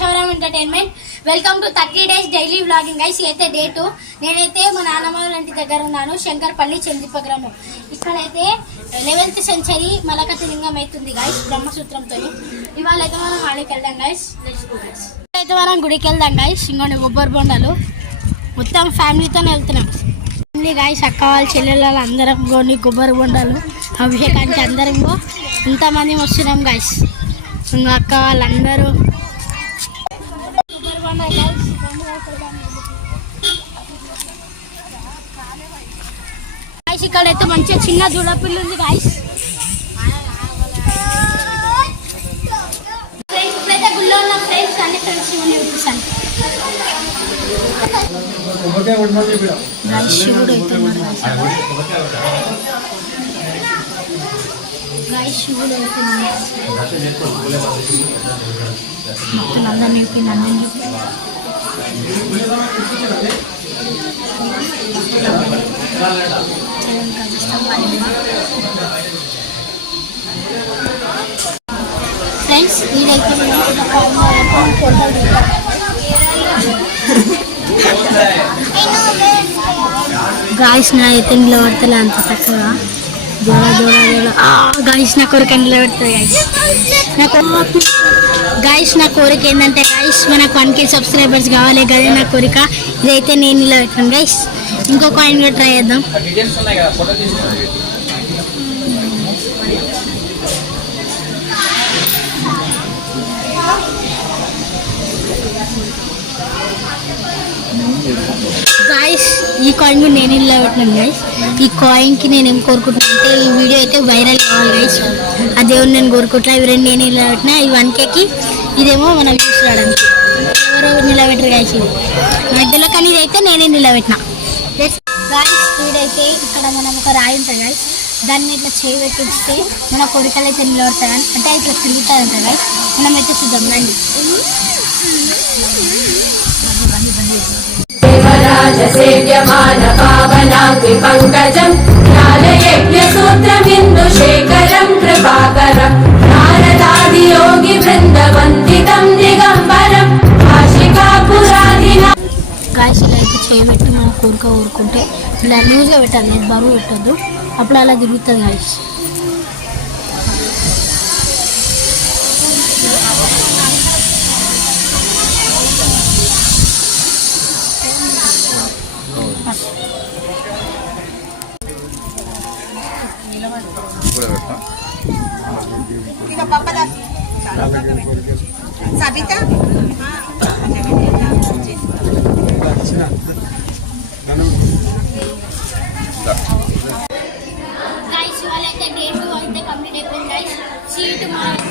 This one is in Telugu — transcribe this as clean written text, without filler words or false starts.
Keshavram entertainment. Welcome to 30 days daily vlogging guys. అయితే డే 2 నేనైతే మా నాన్నమ్మ వాళ్ళ ఇంటి దగ్గర ఉన్నాను, శంకర్పల్లి చంద్రిప గ్రామం. ఇక్కడైతే 11th century మలకతి లింగం అవుతుంది గైస్ బ్రహ్మసూత్రంతో. ఇవాళ అయితే మనం ఆడికి వెళ్దాం గైస్. అయితే మనం గుడికి వెళ్దాం గైస్. ఇంకొన్ని కొబ్బరి బొండాలు మొత్తం ఫ్యామిలీతోనే వెళ్తున్నాం. ఫ్యామిలీ గైస్, అక్క వాళ్ళ చెల్లెళ్ళ అందరం కొన్ని కొబ్బరి బొండాలు అభిషేకానికి అందరం ఇంతమంది వస్తున్నాం గైస్. ఇంకా అక్క వాళ్ళందరూ గైస్. ఇక్కడైతే మంచిగా చిన్న జూడపిల్లి ఉంది గైస్. ఇప్పుడైతే గుళ్ళో ఉన్న ఫ్రెండ్స్ అన్ని ఫ్రెండ్స్ చూపిస్తాను. శివుడు అయితే శివుడు అయితే మొత్తం అందరినీ చెప్పింది, అందరినీ చెప్పింది. ఫ్రెండ్స్ వీడైతే గాయస్ నా అయితే నిలబడతలే అంత చక్కగా. జోడ జోడ జోడ గాయస్ నా కోరిక నిలబెడుతుంది గాయస్. నా కోరిక ఏంటంటే గాయస్ మనకు 1K subscribers కావాలి కదా నా కోరిక. ఇదైతే నేను నిలబెట్టాను గాయస్. ఇంకో కాయిన్ కూడా ట్రై చేద్దాం. గాయస్ ఈ కాయిన్ కూడా నేను నిలబెట్టినాను గాయస్. ఈ కాయిన్కి నేను ఏం కోరుకుంటున్నా అంటే ఈ వీడియో అయితే వైరల్ కావాలి గాయస్. ఆ దేవుడు నేను కోరుకుంటున్నా. ఇవి రెండు నేను నిలబెట్టినా. ఈ 1Kకి ఇదేమో మనం వ్యూస్ రావడానికి. ఎవరో నిలబెట్టరు గాయస్ ఇది మధ్యలో, కానీ ఇదైతే నేనే నిలబెట్టినా గాయస్. వీడైతే ఇక్కడ మనం ఒక రాయి ఉంటుంది గాయస్, దాన్ని ఇట్లా చేయి పెట్టిస్తే మన కోరికలు అయితే నిలబడతాయి అంటే ఇట్లా తిరుగుతాయి అంట గాయస్. మనమైతే చూద్దాం రండి. సేవ్యమాన పావనాగ్ని పంకజం జ్ఞానయజ్ఞసూత్రమిందుశేఖరం కృపాకరం నారదాది యోగి బృందవందితం దిగంబరం ఆశికాపురాదిన. గాయస్ ఇలా అయితే చేయబెట్టి మనం కోరిక కోరుకుంటే ఇలా లూజ్గా పెట్టాలి, బరువు పెట్టద్దు, అప్పుడు అలా తిరుగుతుంది గాయస్. Sabita? గైస్ వాళ్ళైతే డే 2 అయితే కంప్లీట్ అయిపోయింది గైస్. See you tomorrow.